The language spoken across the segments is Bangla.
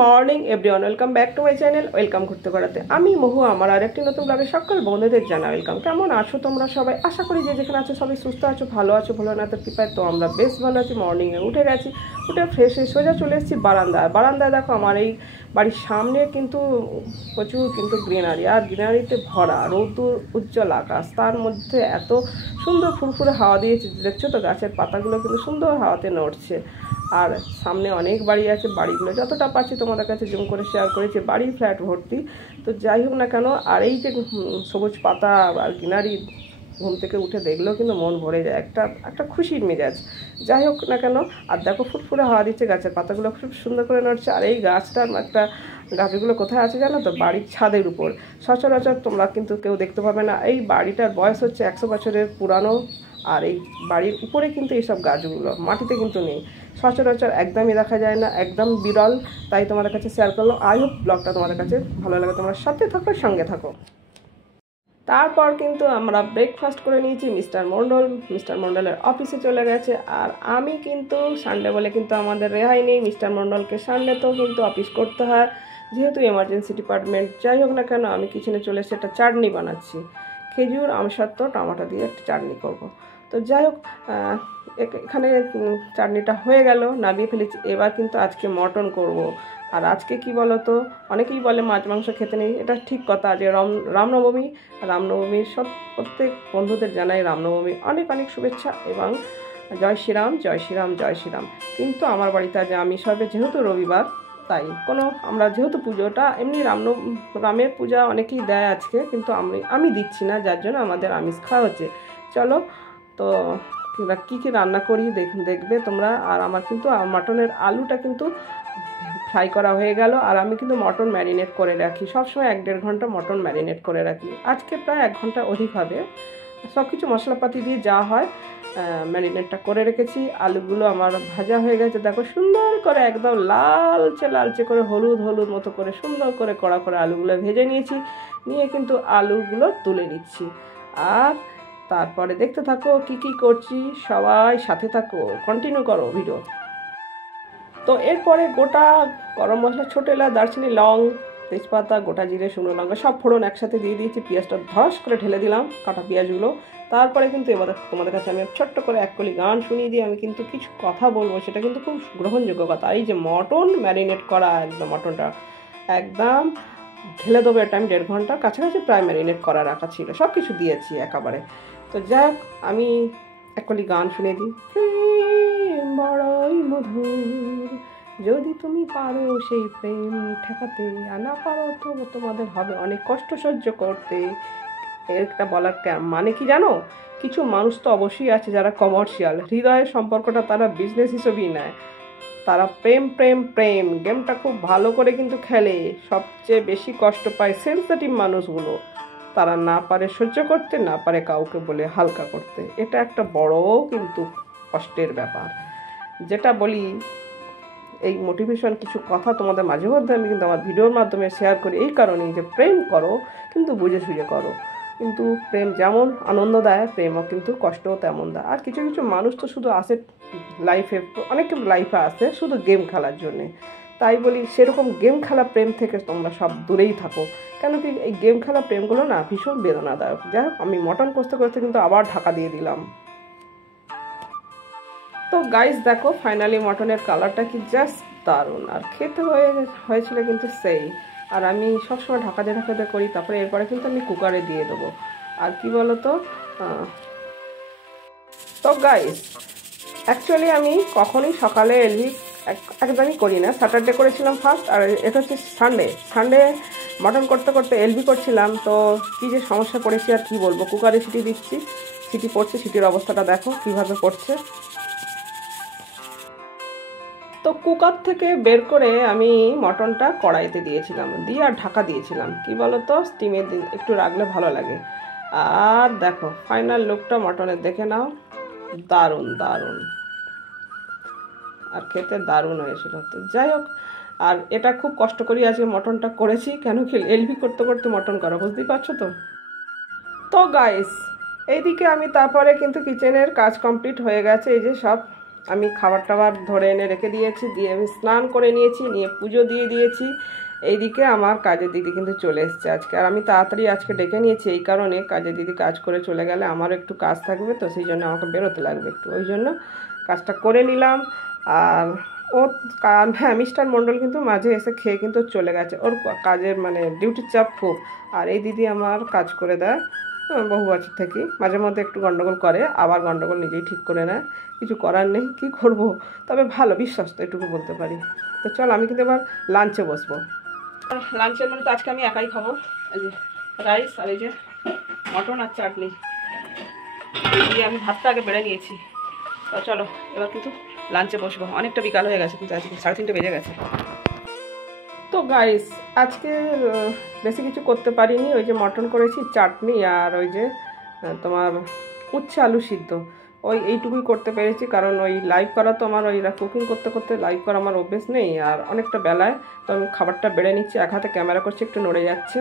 Morning everyone, welcome back to my channel. Welcome করতে করাতে আমি মহু, আমার আরেকটি নতুন ব্লগে সকল বন্ধুদের জানা ওয়েলকাম। কেমন আছো তোমরা সবাই? আশা করি যে যেখানে আছো সবাই সুস্থ আছো, ভালো আছো, ভালো না তো কৃপায়। তো আমরা বেশ ভালো আছি। মর্নিংয়ে উঠে গেছি, উঠে ফ্রেশ হয়ে সোজা চলে এসেছি বারান্দায়। দেখো আমার এই বাড়ির সামনে কিন্তু প্রচুর কিন্তু গ্রিনারি, আর গ্রিনারিতে ভরা, রৌদ্র উজ্জ্বল আকাশ, তার মধ্যে এত সুন্দর ফুরফুরে হাওয়া দিয়েছে। দেখছো তো গাছের পাতাগুলো কিন্তু সুন্দর হাওয়াতে নড়ছে। আর সামনে অনেক বাড়ি আছে, বাড়িগুলো যতটা পাচ্ছি তোমাদের কাছে জুম করে শেয়ার করেছি। বাড়ি ফ্ল্যাট ভর্তি। তো যাই হোক না কেন, আর এই যে সবুজ পাতা আর গ্রিনারি, ঘুম থেকে উঠে দেখলেও কিন্তু মন ভরে যায়, একটা খুশির মেজাজ। যাই হোক না কেন, আর দেখো ফুটফুটে হাওয়া দিচ্ছে, গাছের পাতাগুলো খুব সুন্দর করে নড়ছে। আর এই গাছটার গাছগুলো কোথায় আছে জানো তো? বাড়ির ছাদের উপর। সচরাচর তোমরা কিন্তু কেউ দেখতে পাবে না। এই বাড়িটার বয়স হচ্ছে 100 বছরের পুরানো। আর এই বাড়ির উপরে কিন্তু এইসব গাছগুলো, মাটিতে কিন্তু নেই। সচরাচর একদমই দেখা যায় না, একদম বিরল। তাই তোমাদের কাছে শেয়ার করলাম। আই হোপ ব্লগটা তোমাদের কাছে ভালো লাগে, তোমরা সাথে থাকো, সঙ্গে থাকো। তারপর কিন্তু আমরা ব্রেকফাস্ট করে নিয়েছি। মিস্টার মণ্ডলের অফিসে চলে গেছে। আর আমি কিন্তু সানডে বলে কিন্তু আমাদের রেহাই নেই। মিস্টার মণ্ডলকে সানডেতেও কিন্তু অফিস করতে হয়, যেহেতু এমার্জেন্সি ডিপার্টমেন্ট। যাই হোক না কেন, আমি কিচেনে চলে এসে একটা চাটনি বানাচ্ছি। খেজুর, আমসত্ত্ব, টমেটো দিয়ে একটা চাটনি করব। তো যাই হোক, এখানে চাটনিটা হয়ে গেল, নামিয়ে ফেলেছি। এবার কিন্তু আজকে মটন করব। আর আজকে কি বলো তো, অনেকেই বলে মাছ মাংস খেতে নেই, এটা ঠিক কথা। যে রামনবমীর প্রত্যেক বন্ধুদের জানাই রামনবমী অনেক অনেক শুভেচ্ছা এবং জয় শ্রীরাম, জয় শ্রীরাম, জয় শ্রীরাম। কিন্তু আমার বাড়িতে আজ আমিষ হবে, যেহেতু রবিবার। তাই আমরা যেহেতু পুজোটা এমনি রামের পূজা অনেকেই দেয় আজকে, কিন্তু আমি দিচ্ছি না, যার জন্য আমাদের আমিষ খাওয়া হচ্ছে। চলো তো কী কী রান্না করি দেখবে তোমরা। আর আমার কিন্তু মাটনের আলুটা কিন্তু ফ্রাই করা হয়ে গেল। আর আমি কিন্তু মটন ম্যারিনেট করে রাখি সবসময়, 1-1.5 ঘন্টা মটন ম্যারিনেট করে রাখি। আজকে প্রায় 1 ঘন্টা অধিক হবে। সব কিছু মশলাপাতি দিয়ে যা হয় ম্যারিনেটটা করে রেখেছি। আলুগুলো আমার ভাজা হয়ে গেছে, দেখো সুন্দর করে একদম লালচে করে হলুদ মতো করে সুন্দর করে কড়া করে আলুগুলো ভেজে নিয়েছি। নিয়ে কিন্তু আলুগুলো তুলে নিচ্ছি। আর তারপরে দেখতে থাকো কি করছি, সবাই সাথে থাকো, কন্টিনিউ করো ভিডিও। তো এরপরে গোটা গরম মশলা, ছোটো এলাচ, দারচিনি, লং, তেজপাতা, গোটা জিরে, শুকনো লঙ্কা সব ফোড়ন একসাথে দিয়ে দিয়েছি। পেঁয়াজটা ধস করে ঢেলে দিলাম, কাটা পেঁয়াজগুলো। তারপরে কিন্তু এবার তোমাদের কাছে আমি ছোট্ট করে এক কলি গান শুনিয়ে দিয়ে আমি কিন্তু কিছু কথা বলবো, সেটা কিন্তু খুব গ্রহণযোগ্য কথা। এই যে মটন ম্যারিনেট করা, একদম মটনটা একদম ঢেলে দেবো। এটা আমি 1.5 ঘন্টার কাছাকাছি প্রায় ম্যারিনেট করা রাখা ছিল, সব কিছু দিয়েছি একেবারে। তো যাই হোক, আমি এক কলি গান শুনিয়ে দিই। প্রেম বড়ই মধুর, যদি তুমি পারো সেই প্রেম ঠেকাতে, আর না পারো তো তোমাদের হবে অনেক কষ্ট সহ্য করতে। একটা বলার মানে কি জানো? কিছু মানুষ তো অবশ্যই আছে যারা কমার্শিয়াল, হৃদয়ের সম্পর্কটা তারা বিজনেস হিসেবেই নেয়। তারা প্রেম গেমটা খুব ভালো করে কিন্তু খেলে। সবচেয়ে বেশি কষ্ট পায় সেন্সিটিভ মানুষগুলো। তারা না পারে সহ্য করতে, না পারে কাউকে বলে হালকা করতে। এটা একটা বড় কিন্তু কষ্টের ব্যাপার। যেটা বলি, এই মোটিভেশন কিছু কথা তোমাদের মাঝে মধ্যে আমি কিন্তু আমার ভিডিওর মাধ্যমে শেয়ার করি এই কারণেই, যে প্রেম করো কিন্তু বুঝে সুঝে করো। কিন্তু প্রেম যেমন আনন্দ দেয়, প্রেমও কিন্তু কষ্টও তেমন দেয়। আর কিছু মানুষ তো শুধু আসে লাইফে, অনেক লাইফে আসে শুধু গেম খেলার জন্যে। তাই বলি, সেরকম গেম খেলা প্রেম থেকে তোমরা সব দূরেই থাকো। কেন কি, এই গেম খেলা প্রেমগুলো না ভীষণ বেদনাদায়ক। যাই হোক, আমি মটন করতে কিন্তু আবার ঢাকা দিয়ে দিলাম। তো গাইস দেখো, ফাইনালি মটনের কালারটা কি জাস্ট দারুণ। আর খেতে হয়েছিল কিন্তু সেই। আর আমি সবসময় ঢাকা দিয়ে করি। তারপরে এরপরে কিন্তু আমি কুকারে দিয়ে দেবো। আর কি বলো তো গাইস, অ্যাকচুয়ালি আমি কখনই সকালে এলবি একদমই করি না। স্যাটারডে করেছিলাম ফার্স্ট, আর এটা হচ্ছে সানডে মটন করতে এলবি করছিলাম। তো কী যে সমস্যা পড়েছি আর কি বলবো। কুকারে সিটি দিচ্ছি, সিটি পড়ছে, সিটির অবস্থাটা দেখো কীভাবে পড়ছে। তো কুকার থেকে বের করে আমি মটনটা কড়াইতে দিয়েছিলাম, দিয়ে আর ঢাকা দিয়েছিলাম। কি বলো তো, স্টিমে একটু রাখলে ভালো লাগে। আর দেখো ফাইনাল লুকটা মটনের দেখে নাও, দারুণ আর খেতে দারুণ হয়েছিল। তো যাই হোক, আর এটা খুব কষ্ট করি আজকে মটনটা করেছি। কেন কি, এলবি করতে মটন করা, বুঝতেই পারছো তো। তো গাইস, এইদিকে আমি তারপরে কিন্তু কিচেনের কাজ কমপ্লিট হয়ে গেছে। এই যে সব আমি খাবার টাবার ধরে এনে রেখে দিয়েছি, দিয়ে আমি স্নান করে নিয়েছি, নিয়ে পুজো দিয়ে দিয়েছি। এইদিকে আমার কাজের দিদি কিন্তু চলে এসেছে আজকে, আর আমি তাড়াতাড়ি আজকে ডেকে নিয়েছি এই কারণে, কাজের দিদি কাজ করে চলে গেলে আমারও একটু কাজ থাকবে, তো সেই জন্য আমাকে বেরোতে লাগবে একটু, ওই জন্য কাজটা করে নিলাম। আর ও হ্যাঁ, মিস্টার মণ্ডল কিন্তু মাঝে এসে খেয়ে কিন্তু চলে গেছে, ওর কাজের মানে ডিউটির চাপ খুব। আর এই দিদি আমার কাজ করে দেয় বহু বছর থেকে, মাঝে মধ্যে একটু গন্ডগোল করে, আবার গন্ডগোল নিজেই ঠিক করে নেয়, কিছু করার নেই, কি করব। তবে ভালো, বিশ্বস্ত, এটুকু বলতে পারি। তো চল আমি কিন্তু এবার লাঞ্চে বসবো। লাঞ্চের মানে তো আজকে আমি একাই খাবো, এই যে রাইস আর এই যে মটন আর চাটনি দিয়ে আমি ভাতটা আগে বেড়ে নিয়েছি। তো চলো এবার কিন্তু লাঞ্চে বসবো, অনেকটা বিকাল হয়ে গেছে, কিন্তু আজকে 3:30 বেজে গেছে। তো গাইস আজকে বেশি কিছু করতে পারিনি, ওই যে মটন করেছি, চাটনি আর ওই যে তোমার উচ্ছে আলু সিদ্ধ, এইটুকুই করতে পেরেছি। কারণ ওই লাইভ করা তো আমার ওই কুকিং করতে করতে লাইভ করা আমার অভ্যেস নেই, আর অনেকটা বেলায়, তো আমি খাবারটা বেড়ে নিচ্ছি, এক হাতে ক্যামেরা করছি, একটু নড়ে যাচ্ছে।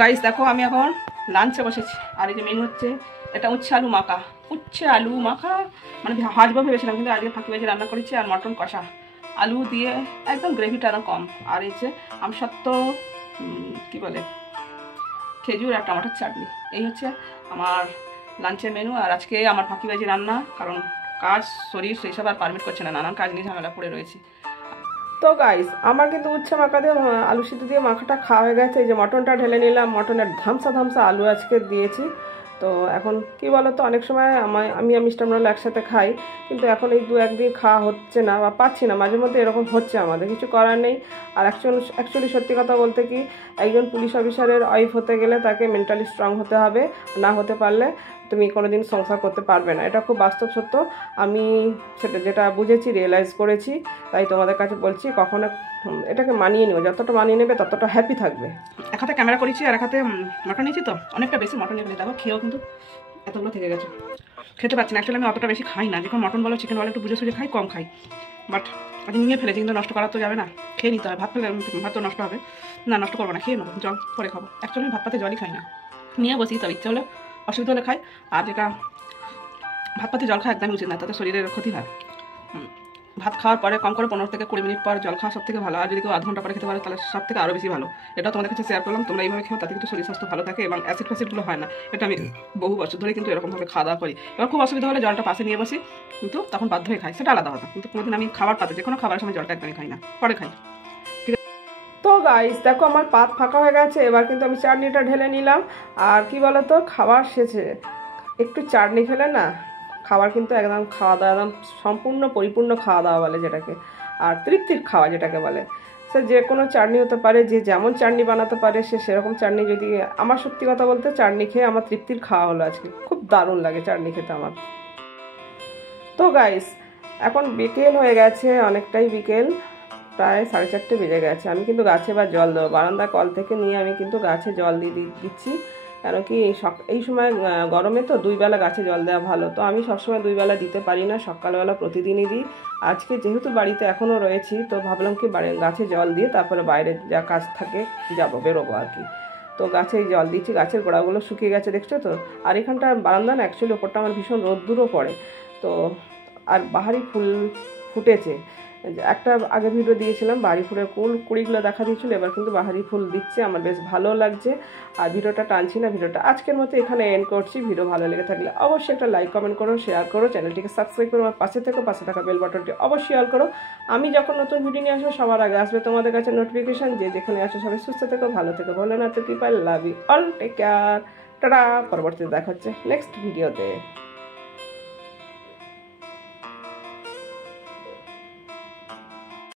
গাইস দেখো আমি এখন লাঞ্চে বসেছি, আর এই যে মেনু হচ্ছে এটা উচ্ছে আলু মাখা, মানে হাজবো ভেবেছিলাম, কিন্তু আজকে ফাঁকি বাজি রান্না করেছি, আর মটন কষা আলু দিয়ে একদম গ্রেভিটা আরও কম, আর এই যে আমসত্ত্ব কী বলে খেজুর আর টমাটোর চাটনি, এই হচ্ছে আমার লাঞ্চের মেনু। আর আজকে আমার ফাঁকিবাজি রান্না, কারণ কাজ শরীর সেই সব আর পারমিট করছে না, নানান কাজ নিয়ে ঝামেলা পড়ে রয়েছি। তো গাইস আমার কিন্তু উচ্ছে মাখা দিয়ে আলু সিদ্ধ দিয়ে মাখাটা খাওয়া হয়ে গেছে। এই যে মটনটা ঢেলে নিলাম, মটনের ধামসা আলু আজকে দিয়েছি। তো এখন কি বলো তো, অনেক সময় আমি আর মিস্টার মণ্ডল একসাথে খাই, কিন্তু এখন এই 2-1 দিন খাওয়া হচ্ছে না বা পাচ্ছি না, মাঝে মধ্যে এরকম হচ্ছে, আমাদের কিছু করার নেই। আর অ্যাকচুয়ালি সত্যি কথা বলতে কি, একজন পুলিশ অফিসারের ওয়াইফ হতে গেলে তাকে মেন্টালি স্ট্রং হতে হবে, না হতে পারলে তুমি কোনোদিন সংসার করতে পারবে না, এটা খুব বাস্তব সত্য। আমি যেটা বুঝেছি, রিয়েলাইজ করেছি, তাই তোমাদের কাছে বলছি, কখনো এটাকে মানিয়ে নিও, যতটা মানিয়ে নেবে ততটা হ্যাপি থাকবে। এক হাতে ক্যামেরা করেছি আর এক হাতে মটন নিয়েছি, তো অনেকটা বেশি মটন নিয়ে দেখো, খেয়েও কিন্তু এতগুলো থেকে গেছে, খেতে পারছি না। অ্যাকচুয়ালি আমি অতটা বেশি খাই না, যখন মটন বলো চিকেন বলো একটু বুঝে সুঝে খাই, কম খাই, বাট আজ নিয়ে ফেলেছি, কিন্তু নষ্ট করা তো যাবে না, খেয়ে নিতে হয়। ভাত ফেলে ভাত তো নষ্ট হবে না, নষ্ট করবো না, খেয়ে নেবো, জল পরে খাবো। অ্যাকচুয়ালি ভাত পাতে জলই খাই না, নিয়ে বসি, তবে ইচ্ছে হলে অসুবিধা হলে খাই, আর যেটা ভাত পাতে জল খাওয়া একদমই উচিত না, তাতে শরীরের ক্ষতি হয়। ভাত খাওয়ার পরে কম করে 15 থেকে 20 মিনিট পর জল খাওয়া সব থেকে ভালো, আর যদি কেউ আধ ঘন্টা পরে খেতে পারে তাহলে সব থেকে আরও বেশি ভালো। এটা তোমাদের কাছে শেয়ার করলাম, তোমরা এইভাবে খেও, তাতে কিন্তু শরীর স্বাস্থ্য ভালো থাকে এবং অ্যাসিড ফ্যাসিডগুলো হয় না। এটা আমি বহু বছর ধরে কিন্তু এরকমভাবে খাওয়া দাওয়া করি। এবার খুব অসুবিধা হলে জলটা পাশে নিয়ে বসি, কিন্তু তখন বাধ্য হয়ে খাই, সেটা আলাদা কথা, কিন্তু কোনোদিন আমি খাবার পাতে যে কোনো খাবারের সময় জলটা একদমই খাই না, পরে খাই। ঠিক আছে, তো গাইস দেখো আমার পাত ফাঁকা হয়ে গেছে, এবার কিন্তু আমি চাটনিটা ঢেলে নিলাম। আর কি বলতো, খাবার শেষে একটু চাটনি খেলে না, খাবার কিন্তু একদম খাওয়া দাওয়া একদম সম্পূর্ণ পরিপূর্ণ খাওয়া দাওয়া বলে যেটাকে, আর তৃপ্তির খাওয়া যেটাকে বলে। সে যে কোনো চাটনি হতে পারে, যে যেমন চাটনি বানাতে পারে সে সেরকম চাটনি, যদি আমার সত্যি কথা বলতে চাটনি খেয়ে আমার তৃপ্তির খাওয়া হলো আজকে, খুব দারুণ লাগে চাটনি খেতে আমার। তো গাইস এখন বিকেল হয়ে গেছে, অনেকটাই বিকেল, প্রায় 4:30 বেজে গেছে। আমি কিন্তু গাছে বা জল দেবো, বারান্দা কল থেকে নিয়ে আমি কিন্তু গাছে জল দিচ্ছি, কেন কি এই সময় গরমে তো 2 বেলা গাছে জল দেওয়া ভালো। তো আমি সবসময় 2 বেলা দিতে পারি না, সকালবেলা প্রতিদিনই দিই। আজকে যেহেতু বাড়িতে এখনও রয়েছি, তো ভাবলাম কি গাছে জল দিয়ে তারপরে বাইরে যা কাজ থাকে বেরোবো আর কি। তো গাছে জল দিচ্ছি, গাছের গোড়াগুলো শুকিয়ে গেছে দেখছো তো। আর এখানটা বারান্দা না, অ্যাকচুয়ালি ওপরটা আমার ভীষণ রোদ্দুরও পড়ে, তো আর বাহারি ফুল ফুটেছে। একটা আগে ভিডিও দিয়েছিলাম বাহারি ফুলের কুড়িগুলো দেখা দিয়েছিল, এবার কিন্তু বাহারি ফুল দিচ্ছে, আমার বেশ ভালো লাগছে। আর ভিডিওটা টানছি না, ভিডিওটা আজকের মতো এখানে এন্ড করছি। ভিডিও ভালো লেগে থাকলে অবশ্যই একটা লাইক কমেন্ট করো, শেয়ার করো, চ্যানেলটিকে সাবস্ক্রাইব করো, আমার পাশে থাকা বেল বাটনটি অবশ্যই অল করো। আমি যখন নতুন ভিডিও নিয়ে আসবো সবার আগে আসবে তোমাদের কাছে নোটিফিকেশন। যেখানে আসো সবাই সুস্থ থেকো, ভালো থেকো, ভোলেনাথ কৃপায়, love you all, take care, tata. পরবর্তীতে দেখা হচ্ছে নেক্সট ভিডিওতে।